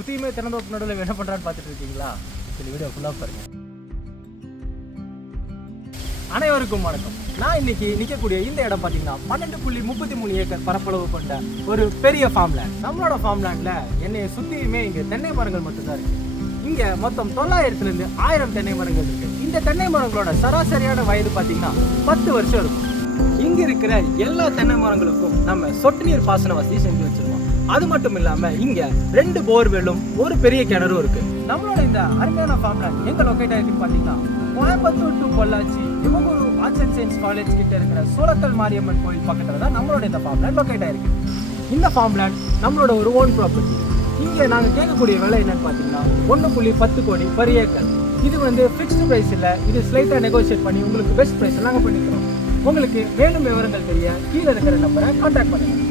சுற்றியுமே தென்னந்தோப்பு நடுவில் என்ன பண்ணுறான்னு பார்த்துட்டு இருக்கீங்களா? சரி, வீடியோ ஃபுல்லாக பாருங்க. அனைவருக்கும் வணக்கம். நான் இன்னைக்கு நிற்கக்கூடிய இந்த இடம் பார்த்தீங்கன்னா 12.33 ஏக்கர் பரப்பளவு கொண்ட ஒரு பெரிய ஃபார்ம்லேண்ட். நம்மளோட ஃபார்ம்லேண்டில் என்னைய சுற்றியுமே இங்கே தென்னை மரங்கள் மட்டும்தான் இருக்குது. இங்கே மொத்தம் 900லேருந்து 1000 தென்னை மரங்கள் இருக்குது. இந்த தென்னை மரங்களோட சராசரியான வயது பார்த்தீங்கன்னா 10 வருஷம் இருக்கும். இங்கே இருக்கிற எல்லா தென்னை மரங்களுக்கும் நம்ம சொட்டு நீர் பாசன வசதி செஞ்சு வச்சிருக்கோம். அது மட்டும் இல்லாமல் இங்கே 2 போர்வெல்லும் ஒரு பெரிய கிணறும் இருக்குது. நம்மளோட இந்த அருமையான ஃபார்ம்லேண்ட் எங்கே லொக்கேட் ஆகிருக்குன்னு பார்த்தீங்கன்னா Coimbatore to Pollachi Yuvaguru arts and science college கிட்ட இருக்கிற சூலக்கல் மாரியம்மன் கோயில் பக்கத்தில் தான் நம்மளோட இந்த ஃபார்ம்லேண்ட் லொக்கேட் ஆயிருக்கு. இந்த ஃபார்ம்லேண்ட் நம்மளோட ஒரு ஓன் ப்ராப்பர்ட்டி. இங்கே நாங்கள் கேட்கக்கூடிய விலை என்னன்னு பார்த்தீங்கன்னா 1.10 கோடி பர் ஏக்கர். இது ஃபிக்ஸ்டு ப்ரைஸ் இல்லை, இது ஸ்லைட்டாக நெகோசியேட் பண்ணி உங்களுக்கு பெஸ்ட் ப்ரைஸ் நாங்கள் பண்ணிக்கிறோம். உங்களுக்கு மேலும் விவரங்கள் தெரிய கீழே இருக்கிற நம்பரை கான்டாக்ட் பண்ணுங்கள்.